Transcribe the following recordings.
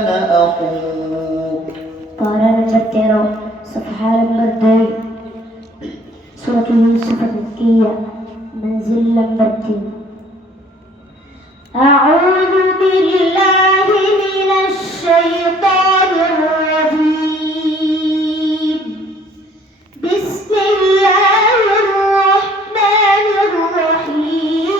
أنا أخوك. Para number 13 صفحة number 2 سورة يوسف المكية منزل number 2. أعوذ بالله من الشيطان الرجيم. بسم الله الرحمن الرحيم.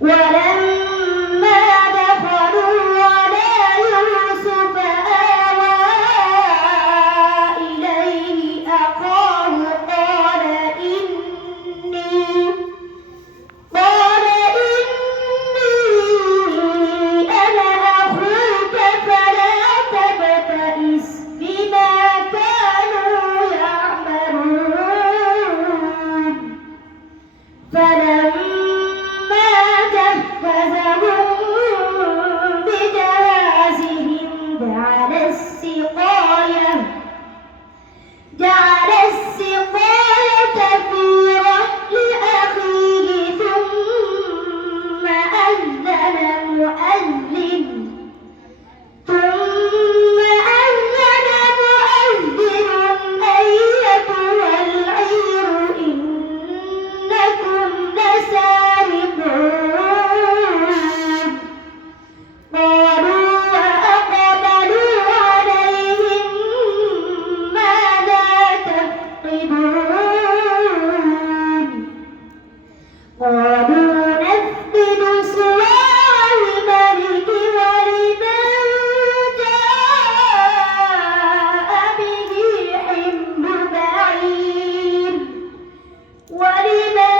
ولما دخلوا على يوسف آوى إليه أخاه قال إني أنا أخوك فلا تبتئس بما كانوا يعملون. فلما جهزهم بجهازهم جعل السقاية في رحل أخيه ثم أذن مؤذن أيتها العير إنكم لسارقون. قالوا وأقبلوا عليهم ماذا تفقدون. قالوا نفقد صواع الملك ولمن جاء به حمل بعير وأنا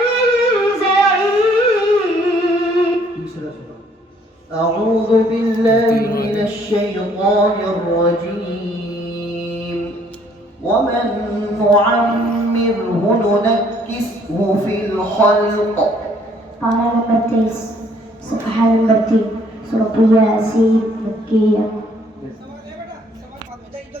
به زعيم. أعوذ بالله من الشيطان الرجيم. ومن نعمره ننكسه في الخلق. Para number 3 صفحة number 2 سورة ياسين مكية